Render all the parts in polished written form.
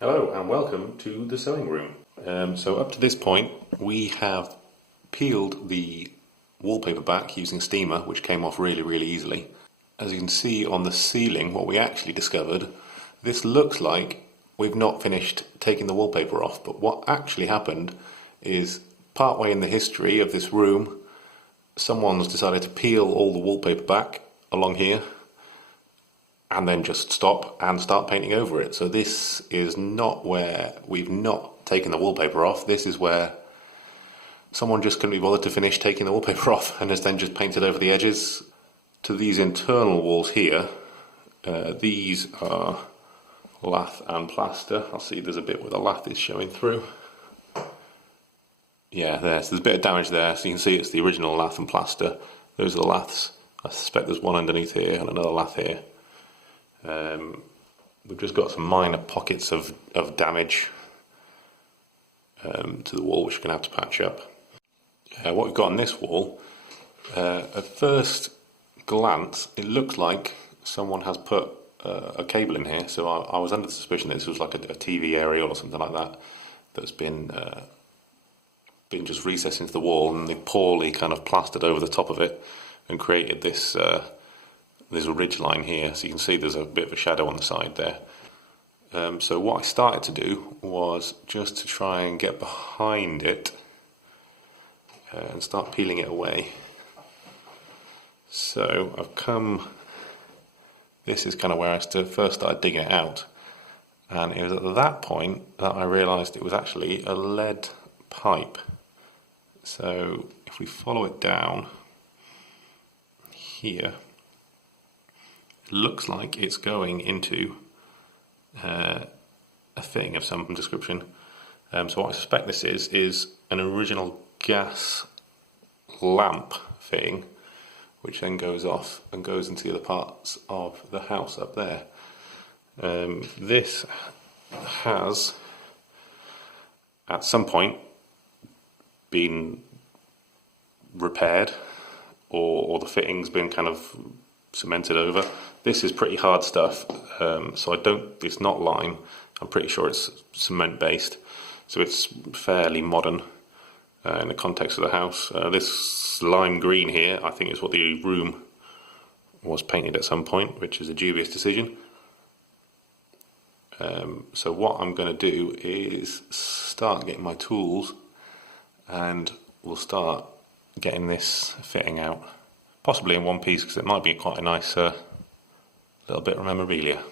Hello and welcome to the sewing room. So up to this point we have peeled the wallpaper back using steamer, which came off really easily. As you can see on the ceiling, what we actually discovered, this looks like we've not finished taking the wallpaper off, but what actually happened is partway in the history of this room someone's decided to peel all the wallpaper back along here and then just stop and start painting over it. So this is not where we've not taken the wallpaper off. This is where someone just couldn't be bothered to finish taking the wallpaper off and has then just painted over the edges. To these internal walls here, these are lath and plaster. I'll see there's a bit where the lath is showing through. Yeah, there's a bit of damage there, so you can see it's the original lath and plaster. Those are the laths. I suspect there's one underneath here and another lath here. We've just got some minor pockets of damage to the wall, which we're going to have to patch up. What we've got on this wall, at first glance, it looks like someone has put a cable in here. So I was under the suspicion that this was like a TV aerial or something like that that's been just recessed into the wall, and they poorly kind of plastered over the top of it and created this. There's a ridge line here, so you can see there's a bit of a shadow on the side there. So what I started to do was just to try and get behind it and start peeling it away. So I've come, this is kind of where I first started digging it out, and it was at that point that I realised it was actually a lead pipe. So if we follow it down here, it looks like it's going into a fitting of some description. So what I suspect this is an original gas lamp fitting, which then goes off and goes into the other parts of the house up there. This has at some point been repaired, or the fitting's been kind of cemented over. This is pretty hard stuff, so it's not lime. I'm pretty sure it's cement based, so it's fairly modern in the context of the house. This lime green here, I think, is what the room was painted at some point, which is a dubious decision. So what I'm going to do is start getting my tools, and we'll start getting this fitting out, possibly in one piece, because it might be quite a nice little bit of memorabilia.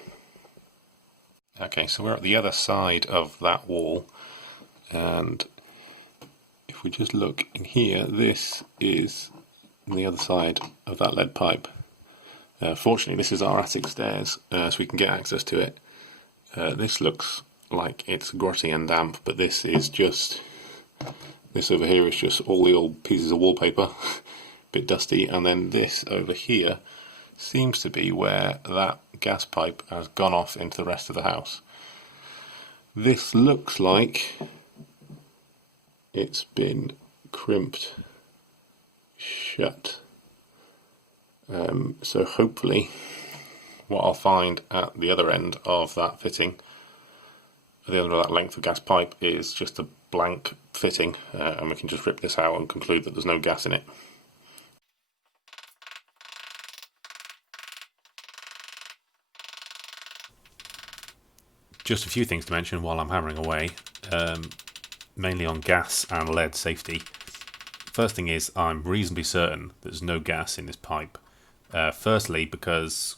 Okay, so we're at the other side of that wall, and if we just look in here, this is the other side of that lead pipe. Fortunately, this is our attic stairs, so we can get access to it. This looks like it's grotty and damp, but this over here is just all the old pieces of wallpaper, a bit dusty, and then this over here seems to be where that gas pipe has gone off into the rest of the house. This looks like it's been crimped shut. So hopefully what I'll find at the other end of that fitting, at the other end of that length of gas pipe, is just a blank fitting, and we can just rip this out and conclude that there's no gas in it. Just a few things to mention while I'm hammering away, mainly on gas and lead safety. First thing is, I'm reasonably certain there's no gas in this pipe. Firstly, because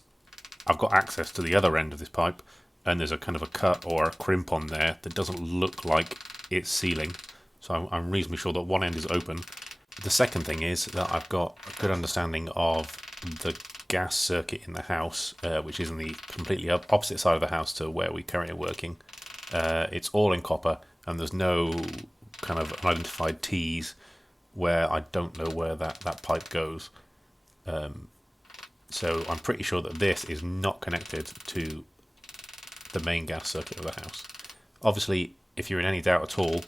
I've got access to the other end of this pipe, and there's a kind of a cut or a crimp on there that doesn't look like it's sealing, so I'm reasonably sure that one end is open. The second thing is that I've got a good understanding of the gas circuit in the house, which is on the completely opposite side of the house to where we currently are working. It's all in copper, and there's no kind of unidentified T's where I don't know where that pipe goes. So I'm pretty sure that this is not connected to the main gas circuit of the house. Obviously, if you're in any doubt at all,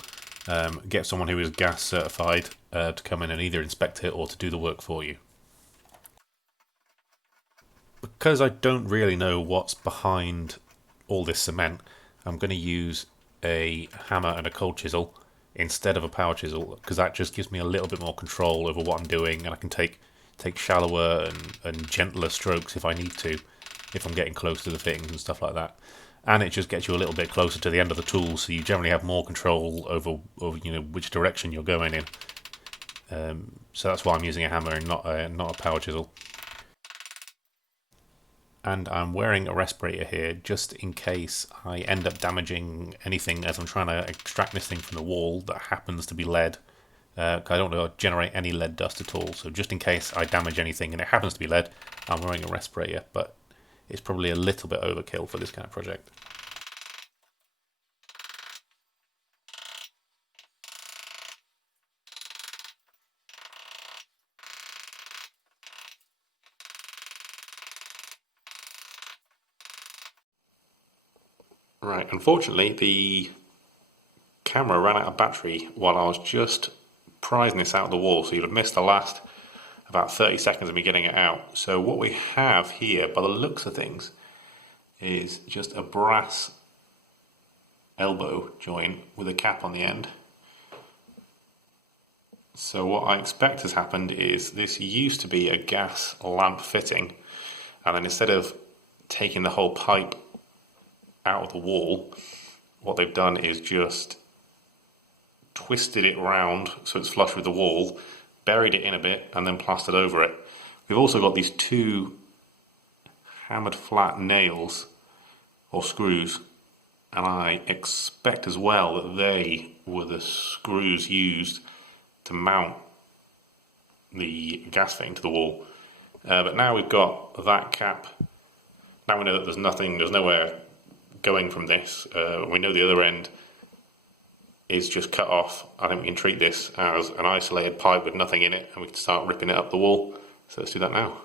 get someone who is gas certified to come in and either inspect it or to do the work for you. Because I don't really know what's behind all this cement, I'm going to use a hammer and a cold chisel instead of a power chisel, because that just gives me a little bit more control over what I'm doing, and I can take shallower and gentler strokes if I need to, if I'm getting close to the fittings and stuff like that. And it just gets you a little bit closer to the end of the tool, so you generally have more control over which direction you're going in. So that's why I'm using a hammer and not a power chisel. And I'm wearing a respirator here just in case I end up damaging anything as I'm trying to extract this thing from the wall that happens to be lead. I don't want to generate any lead dust at all, so just in case I damage anything and it happens to be lead, I'm wearing a respirator, but it's probably a little bit overkill for this kind of project. Right, unfortunately the camera ran out of battery while I was just prizing this out of the wall, so you'd have missed the last about 30 seconds of me getting it out. So what we have here, by the looks of things, is just a brass elbow joint with a cap on the end. So what I expect has happened is this used to be a gas lamp fitting, and then instead of taking the whole pipe out of the wall, what they've done is just twisted it round so it's flush with the wall, buried it in a bit, and then plastered over it. We've also got these two hammered flat nails or screws, and I expect as well that they were the screws used to mount the gas fitting to the wall. But now we've got that cap. Now we know that there's nowhere going from this. We know the other end is just cut off. I think we can treat this as an isolated pipe with nothing in it, and we can start ripping it up the wall. So let's do that now.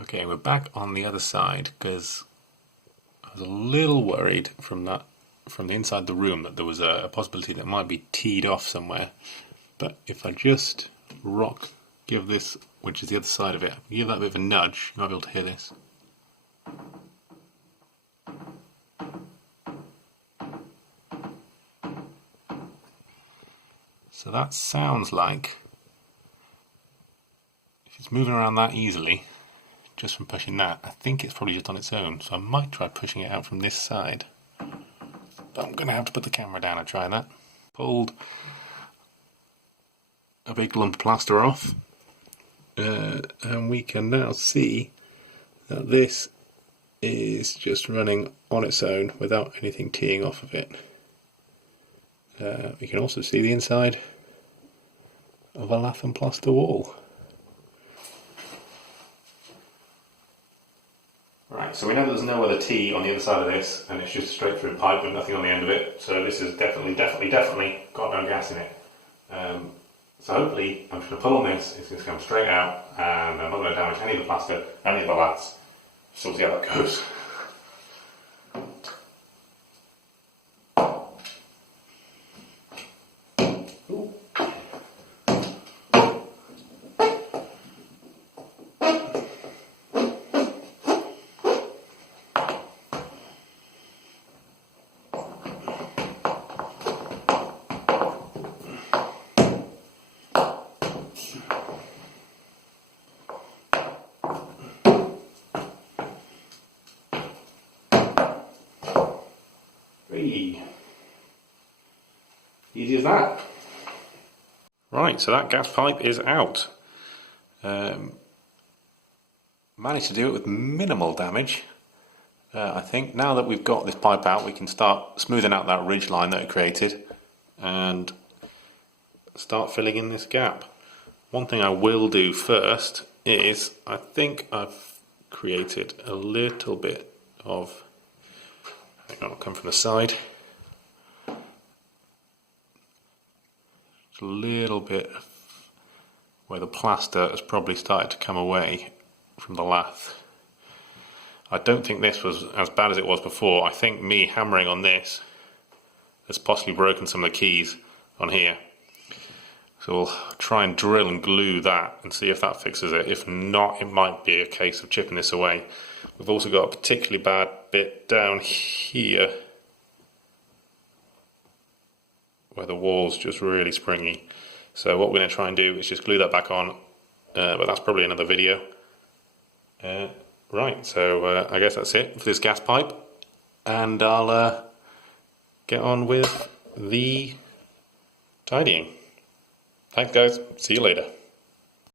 Okay, we're back on the other side because I was a little worried from the inside the room that there was a possibility that it might be teed off somewhere. But if I just give this, which is the other side of it, give that a bit of a nudge, you might be able to hear this. So that sounds like, if it's moving around that easily, just from pushing that, I think it's probably just on its own. So I might try pushing it out from this side. But I'm going to have to put the camera down and try that. Pulled a big lump of plaster off. And we can now see that this is just running on its own without anything teeing off of it. We can also see the inside of a lath and plaster wall. Right, so we know there's no other T on the other side of this, and it's just a straight through pipe with nothing on the end of it, so this has definitely got no gas in it. So hopefully, I'm just going to pull on this, it's going to come straight out, and I'm not going to damage any of the plaster, any of the laths, so we'll see how that goes. Ooh. Easy as that. Right, so that gas pipe is out. Managed to do it with minimal damage. I think now that we've got this pipe out, we can start smoothing out that ridge line that it created and start filling in this gap. One thing I will do first is, I think I've created a little bit of, hang on, I'll come from the side, a little bit where the plaster has probably started to come away from the lath. I don't think this was as bad as it was before. I think me hammering on this has possibly broken some of the keys on here. So we'll try and drill and glue that and see if that fixes it. If not, it might be a case of chipping this away. We've also got a particularly bad bit down here where the wall's just really springy. So what we're going to try and do is just glue that back on, but that's probably another video. Right, so I guess that's it for this gas pipe, and I'll get on with the tidying. Thanks guys, see you later.